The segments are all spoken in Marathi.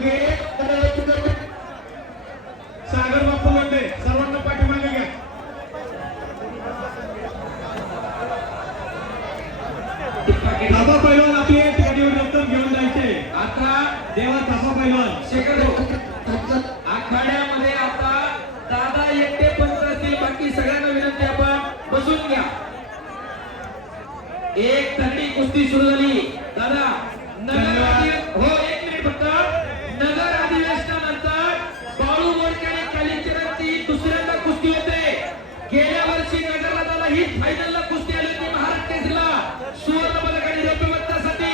फुगे सागर बापू गंडे सर्वांना पाठीमागे घ्या. थापा पैलवान आपले ठिकाणीवर रक्कम घेऊन जायचे. आता देवा थापा पैलवान आखाड्यामध्ये आता दादा एकटे पंच असतील. बाकी सगळ्यांना विनंती आपण बसून घ्या. एक थंडी कुस्ती सुरू झाली. दादा हो एक मिनिट फक्त. नगर अधिवेशनानंतर बाळू मोडके आणि कालीचरणची दुसऱ्यांदा कुस्ती होते. गेल्या वर्षी नगरला दादा ही फायनलला कुस्ती आली होती महाराष्ट्र केसरीला सुवर्ण पदक आणि रौप्य पदकासाठी.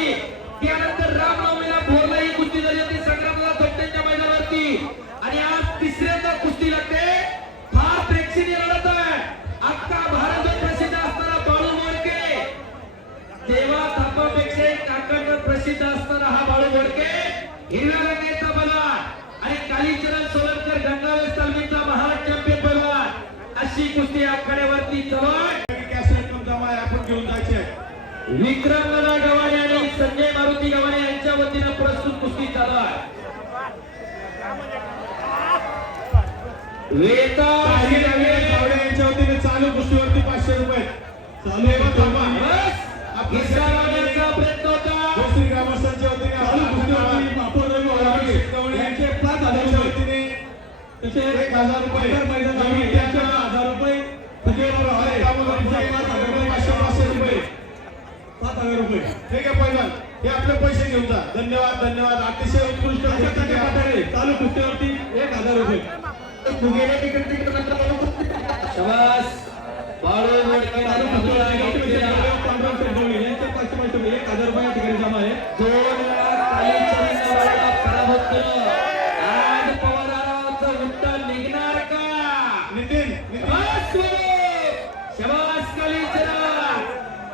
त्यानंतर रामनवमीला भोरला ही कुस्ती झाली होती संग्रामला थोपटेंच्या मैदानावरती. आणि आज तिसऱ्यांदा कुस्ती लागते. फार प्रेक्षणीय लढत आहे. अख्खा भारतभर प्रसिद्ध असणारा बाळू मोडके देवा थापापेक्षा काकड प्रसिद्ध असणारा हा बाळू मोडके हिरव्या रंगाचा बलवान आणि कालीचरण सोलंकर गंगावेस तालमीचा महाराष्ट्र चॅम्पियन बलवान अशी कुस्ती आखाड्यावरती चालू आहे. कॅश रक्कम जमा आहे आपण घेऊन जायचे. विक्रम दादा गव्हाणे आणि संजय मारुती गव्हाणे यांच्या वतीनं प्रस्तुत कुस्ती चालू आहे. वेता यांच्या वतीने चालू कुस्तीवरती 500 रुपये चालू प्रयत्न होता. दुसरी ग्रामस्थांच्या वतीने चालू कुस्तीवरती बापूर रवी यांचे 5,000 वतीने तसे 1,000 रुपये मैदान त्यांच्या 1,000 रुपये 500 रुपये 5,000 रुपये. ठीक आहे पहिला हे आपले पैसे घेऊन जा. धन्यवाद धन्यवाद. अतिशय उत्कृष्ट चालू कुस्तीवरती 1,000 रुपये. शाबास बाळू मोडके यांच्या 1,000 रुपये ठिकाणी जमा आहे. 2 लाख कालीचरण पराभूत केलं. आज पवारांचा मुद्दा निघणार का? नितीन शाबास कालीचरण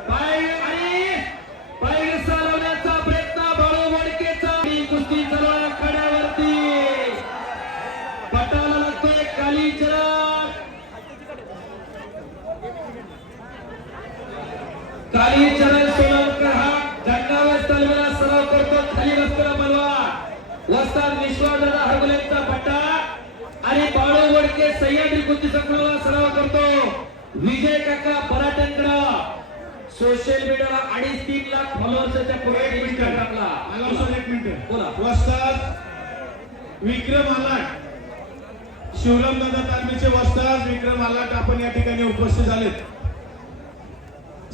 पाय आणि पाय चालवण्याचा प्रयत्न बाळू मोडकेचा. कुस्ती चालू आहे आखाड्यावरती. पटाला लागतोय कालीचरण. कालीचरण सोलंकर हा गंगावेस तालमीला सराव करतो. खाली बसलेला बलवान वस्ताद विश्वासदादा हरगुलेंचा पट्टा आणि बाळू मोडके सह्याद्री कुस्ती संकुलाला सराव करतो. विजय काका बराटंकडे सोशल मीडियाला 2.5-3 लाख फॉलोअर्सच्या पुढे टाकला. एक मिनिट बोला. वस्ताद विक्रम आलाट शिवराम दादा तालमीचे वस्ताद विक्रम आलाट आपण या ठिकाणी उपस्थित झालेत.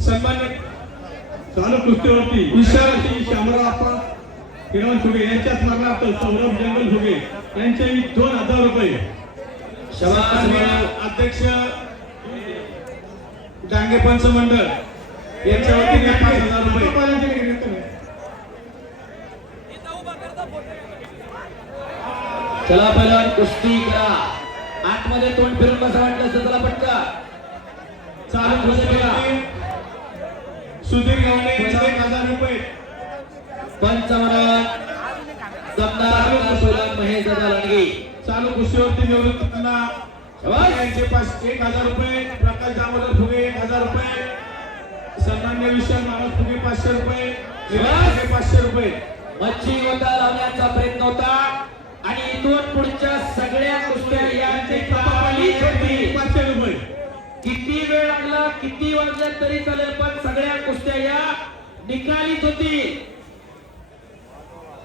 सन्मान्य चालू कुस्तीवरती विशाल शामराव आपण किरण फुगे यांच्या स्मरणार्थ सौरभ जंगल फुगे यांच्याही 2,000 रुपये. अध्यक्ष डांगे पंच मंडळ यांच्या वतीने 5,000 रुपये. चला पहिला कुस्ती करा. आतमध्ये तोंड फिरून बसा वाटलं असं चला पटका. चालू कुस्तीवरती सुधीर गावडे यांचे 1,000 रुपये. पंचावन्न जमदार महेश दादा लांडगे. चालू कुस्तीवरती निवृत्तींना यांचे 1,000 रुपये. प्रकाश दामोदर फुगे 1,000 रुपये. सन्मान्य विशाल महाराज फुगे 500 रुपये. 500 रुपये. मच्छी गोटा लावण्याचा प्रयत्न होता आणि इथून पुढच्या सगळ्या कुस्त्या यांची 500 रुपये. किती वेळ लागला किती वाजल्या तरी चालेल पण सगळ्या कुस्त्या या निकालीत होती.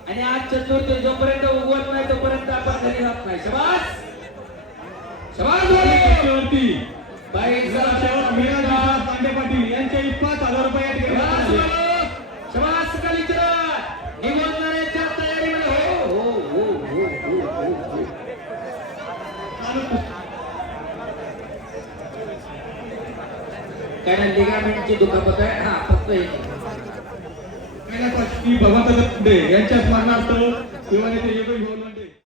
आणि आज चतुर्थी जोपर्यंत उगवत नाही तोपर्यंत आपण घरी जात नाही. शबास शबास कुस्तीवरती पांडे पाटील यांचे 5,000 रुपये. शबास कालीचरण निवडणाऱ्याच्या तयारीमध्ये. हो हो हो हो काय ना लिगामेंटची दुखापत आहे. हा फक्त भगवंत यांच्या स्मरणार्थ